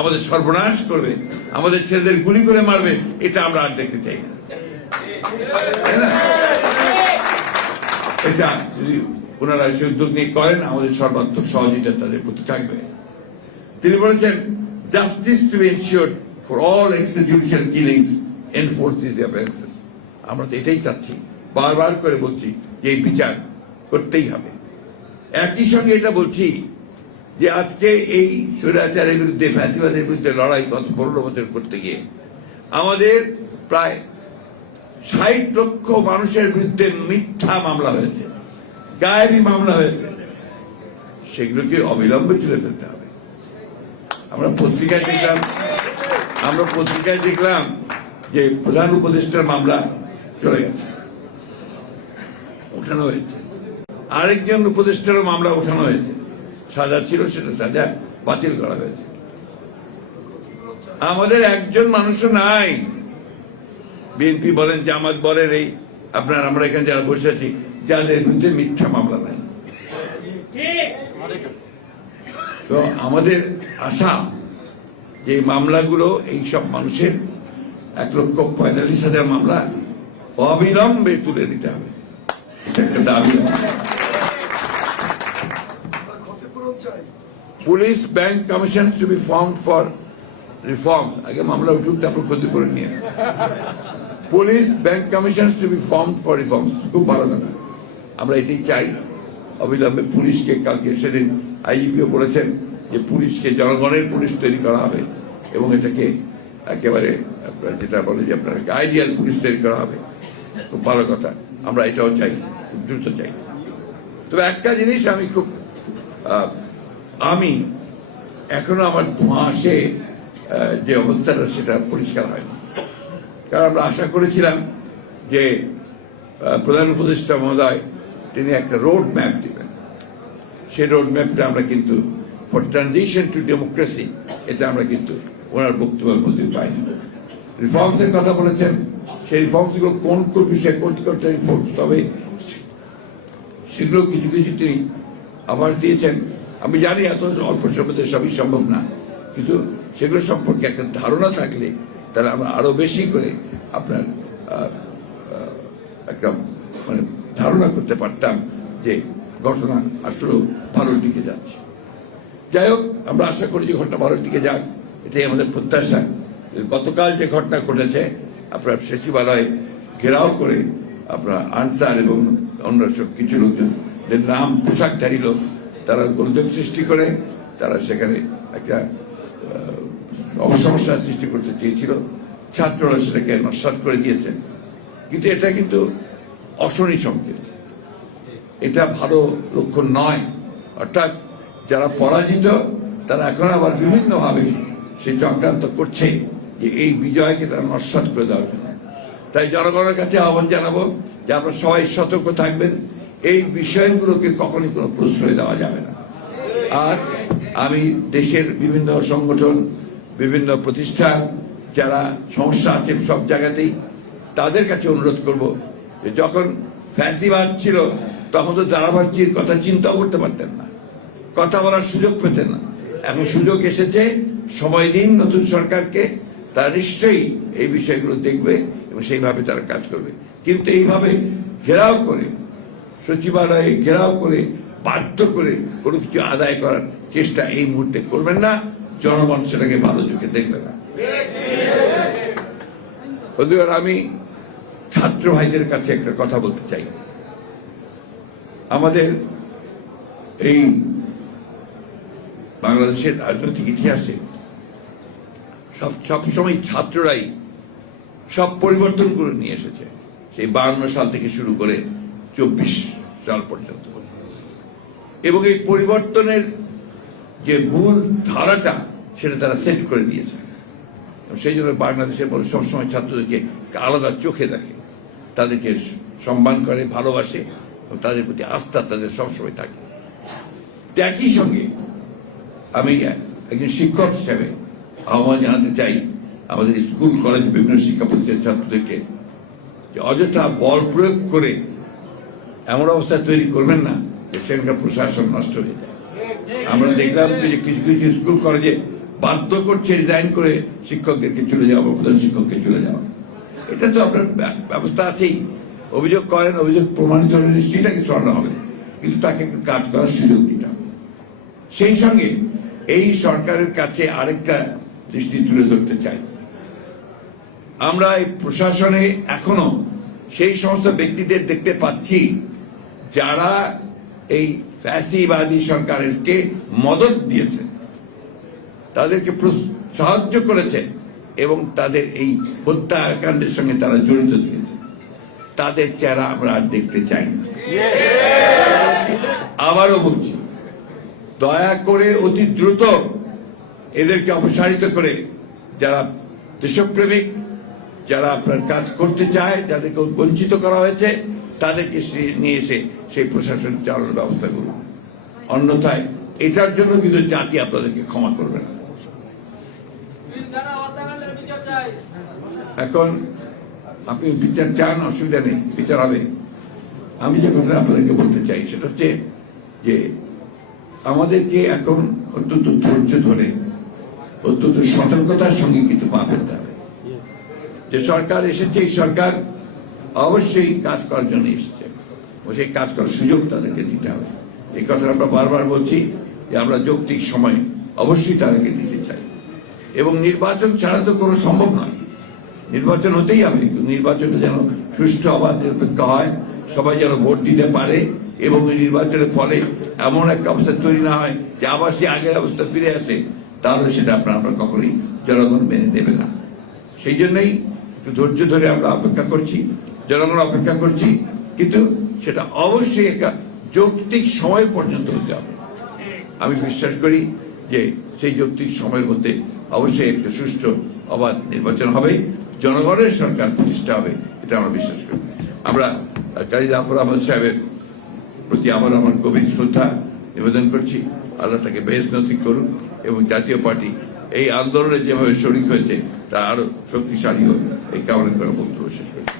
আমাদের সর্বনাশ করবে, আমাদের ছেলেদের গুলি করে মারবে, এটা আমরা আর দেখতে চাই না। এটা যদি ওনারা সে উদ্যোগ নিয়ে করেন, আমাদের সর্বাত্মক সহযোগিতা তাদের প্রতি থাকবে। তিনি বলেছেন, justice to be ensured for all extrajudicial killings, enforce this offences. আমরা তো এটাই চাচ্ছি, বারবার করে বলছি যে এই বিচার করতেই হবে। একই সঙ্গে এটা বলছি যে আজকে এই স্বৈরাচারের বিরুদ্ধে, ফ্যাসিবাদের বিরুদ্ধে লড়াই গত 15 বছর করতে গিয়ে আমাদের প্রায় 60 লক্ষ মানুষের বিরুদ্ধে মিথ্যা মামলা হয়েছে, গায়েবী মামলা হয়েছে। সেগুলোকে অবিলম্বে তুলে ফেলতে হবে। আমরা পত্রিকায় দেখলাম যে প্রধান উপদেষ্টার মামলা চলে গেছে, উঠানো হয়েছে। আরেকজন উপদেষ্টারও মামলা উঠানো হয়েছে, সাজা ছিল সেটা সাজা বাতিল করা হয়েছে। আমাদের একজন মানুষও নাই, বিএনপি বলেন, জামাত বলেন, এই আপনার আমরা এখানে যারা বসে আছি, যাদের বিরুদ্ধে মিথ্যা মামলা নাই। তো আমাদের আশা যে মামলাগুলো, এই সব মানুষের 1,45,000 মামলা অবিলম্বে তুলে নিতে হবে, এটা একটা দাবি। Police bank commission to be formed for reforms. আগে মামলা উঠুক, তারপর ক্ষতিপূরণ নিয়ে। Police bank commission to be formed for reforms, খুব ভালো কথা। আমরা এটাই চাই, অবিলম্বে পুলিশকে, কালকে সেদিন আইজিপিও বলেছেন যে পুলিশকে জনগণের পুলিশ তৈরি করা হবে এবং এটাকে একেবারে আপনার যেটা বলে যে আপনার আইডিয়াল পুলিশ তৈরি করা হবে। খুব ভালো কথা, আমরা এটাও চাই, খুব দ্রুত চাই। তবে একটা জিনিস আমি এখনো আমার মাসে যে অবস্থাটা সেটা পরিষ্কার হয়নি। কারণ আমরা আশা করেছিলাম যে প্রধান উপদেষ্টা মহোদয় তিনি একটা রোড ম্যাপ দিবেন। সেই রোড ম্যাপটা আমরা কিন্তু ফর ট্রানজিশন টু ডেমোক্রেসি, এটা আমরা কিন্তু ওনার বক্তব্যের মধ্যে পাই না। রিফর্মসের কথা বলেছেন, সেই রিফর্মসগুলো কোন কোন বিষয়ে করতে রিফর্মস, তবে সেগুলো কিছু কিছু তিনি আভাস দিয়েছেন। আমি জানি এত অল্প সময়ে সবই সম্ভব না, কিন্তু সেগুলো সম্পর্কে একটা ধারণা থাকলে তাহলে আমরা আরো বেশি করে আপনার একটা মানে ধারণা করতে পারতাম যে ঘটনা আসলে ভালোর দিকে যাচ্ছে। যাই হোক, আমরা আশা করি যে ঘটনা ভালোর দিকে যাক, এটাই আমাদের প্রত্যাশা। গতকাল যে ঘটনা ঘটেছে, আপনার সচিবালয় ঘেরাও করে আপনার আনসার এবং অন্য সব কিছু লোকজনের নাম পোশাকধারী লোক, তারা গোলযোগ সৃষ্টি করে তারা সেখানে একটা অসমস্যার সৃষ্টি করতে চেয়েছিল। ছাত্ররা সেটাকে নস্যাৎ করে দিয়েছেন, কিন্তু এটা কিন্তু অশনি সংকেত, এটা ভালো লক্ষণ নয়। অর্থাৎ যারা পরাজিত তারা এখন আবার বিভিন্নভাবে সে চক্রান্ত করছে যে এই বিজয়কে তারা নস্যাৎ করে দেওয়ার জন্য। তাই জনগণের কাছে আহ্বান জানাবো যে আপনারা সবাই সতর্ক থাকবেন, এই বিষয়গুলোকে কখনই কোনো প্রশ্রয় দেওয়া যাবে না। আর আমি দেশের বিভিন্ন সংগঠন, বিভিন্ন প্রতিষ্ঠান, যারা সমস্যা আছে সব জায়গাতেই, তাদের কাছে অনুরোধ করব যে যখন ফ্যাসিবাদ ছিল তখন তো ধারাবাহিক কথা চিন্তাও করতে পারতেন না, কথা বলার সুযোগ পেতেন না। এখন সুযোগ এসেছে, সময় দিন নতুন সরকারকে, তারা নিশ্চয়ই এই বিষয়গুলো দেখবে এবং সেইভাবে তারা কাজ করবে। কিন্তু এইভাবে ঘেরাও করে, সচিবালয়ে ঘেরাও করে, বাধ্য করে কোনো কিছু আদায় করার চেষ্টা এই মুহূর্তে করবেন না, জনগণ সেটাকে ভালো চোখে দেখবে না। আমি ছাত্র ভাইদের কাছে একটা কথা বলতে চাই। আমাদের এই বাংলাদেশের রাজনৈতিক ইতিহাসে সবসময় ছাত্ররাই সব পরিবর্তন করে নিয়ে এসেছে, সেই 52 সাল থেকে শুরু করে 24 সাল পর্যন্ত। এবং এই পরিবর্তনের যে মূল ধারাটা সেটা তারা সেট করে দিয়েছে। সেই জন্য বাংলাদেশের মানুষ সবসময় ছাত্রদেরকে আলাদা চোখে দেখে, তাদেরকে সম্মান করে, ভালোবাসে, তাদের প্রতি আস্থা তাদের সবসময় থাকে। একই সঙ্গে আমি একজন শিক্ষক হিসেবে আহ্বান জানাতে চাই আমাদের স্কুল কলেজ বিভিন্ন শিক্ষা প্রতিষ্ঠানের ছাত্রদেরকে যে অযথা বল প্রয়োগ করে এমন অবস্থা তৈরি করবেন না যে সেখানকার প্রশাসন নষ্ট হয়ে যায়। আমরা দেখলাম যে কিছু কিছু স্কুল কলেজে বাধ্য করছে রিজাইন করে শিক্ষকদেরকে চলে যাওয়া, প্রধান শিক্ষককে চলে যাওয়া। এটা তো আপনার ব্যবস্থা আছেই। অভিযোগ করেন, অভিযোগ প্রমাণিত হলে নিশ্চয়ই তাকে সরানো হবে, কিন্তু তাকে কাজ করার সুযোগ দিতে হবে। সেই সঙ্গে এই সরকারের কাছে আরেকটা দৃষ্টি তুলে ধরতে চাই, আমরা এই প্রশাসনে এখনো সেই সমস্ত ব্যক্তিদের দেখতে পাচ্ছি যারা এই ফ্যাসিবাদী সরকারকে মদত দিয়েছে, তাদেরকে সাহায্য করেছে এবং তাদের এই হত্যাকাণ্ডের সঙ্গে তারা জড়িত দিয়েছে। তাদের চেহারা আমরা আর দেখতে চাই না। আবারও বলছি, দয়া করে অতি দ্রুত এদেরকে অপসারিত করে যারা দেশপ্রেমিক, যারা আপনার কাজ করতে চায়, যাদেরকে বঞ্চিত করা হয়েছে, তাদেরকে নিয়ে এসে সেই প্রশাসন চালানোর ব্যবস্থা করুন। অন্যথায় এটার জন্য কিন্তু জাতি আপনাদেরকে ক্ষমা করবে না। এখন আপনি বিচার চান, অসুবিধা নেই, বিচার হবে। আমি যে কথা আপনাদেরকে বলতে চাই সেটা হচ্ছে যে আমাদেরকে এখন অত্যন্ত ধৈর্য ধরে অত্যন্ত সতর্কতার সঙ্গে কিন্তু পা ফেলতে হবে। যে সরকার এসেছে, এই সরকার অবশ্যই কাজ করার জন্য এসেছে, সেই কাজ করার সুযোগ তাদেরকে দিতে হবে। এই কথাটা আমরা বারবার বলছি যে আমরা যৌক্তিক সময় অবশ্যই তাদেরকে দিতে চাই, এবং নির্বাচন ছাড়া তো কোনো সম্ভব নয়। নির্বাচন হতেই হবে, নির্বাচনটা যেন সুষ্ঠু অবাধ নিরপেক্ষ হয়, সবাই যেন ভোট দিতে পারে, এবং এই নির্বাচনের ফলে এমন একটা অবস্থা তৈরি না হয় যে আবার সে আগের অবস্থা ফিরে আসে, তাহলে সেটা আমরা কখনোই জনগণ মেনে নেবে না। সেই জন্যই একটু ধৈর্য ধরে আমরা অপেক্ষা করছি, জনগণ অপেক্ষা করছি, কিন্তু সেটা অবশ্যই একটা যৌক্তিক সময় পর্যন্ত হতে হবে। আমি বিশ্বাস করি যে সেই যৌক্তিক সময়ের মধ্যে অবশ্যই একটা সুষ্ঠু অবাধ নির্বাচন হবে, জনগণের সরকার প্রতিষ্ঠা হবে, এটা আমরা বিশ্বাস করি। আমরা কাজী জাফর আহমদ সাহেবের প্রতি আমার গভীর শ্রদ্ধা নিবেদন করছি। আল্লাহ তাকে বেহেশত নসিব করুন, এবং জাতীয় পার্টি এই আন্দোলনে যেভাবে শরিক হয়েছে তা আরো শক্তিশালী হোক, এই কামনা করে বক্তব্য শেষ করছি।